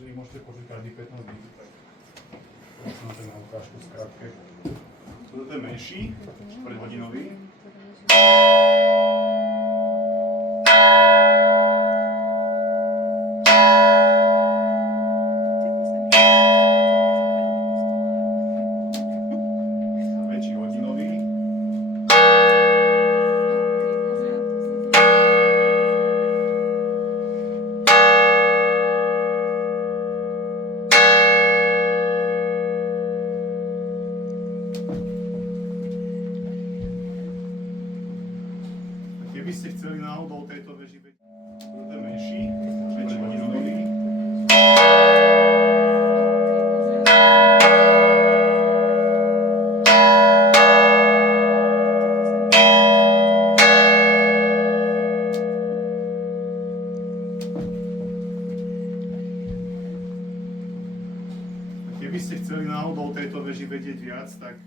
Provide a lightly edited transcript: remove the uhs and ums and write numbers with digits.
že ich môžete počuť každých 15 minút. Tak som na ten na ukážku skrátke. Toto je menší, 4-hodinový. Väčší hodinový. Keby ste chceli náhodou tejto veži vedieť, toto je menší, 4-hodinový. Keby ste chceli náhodou tejto veži vedieť viac, tak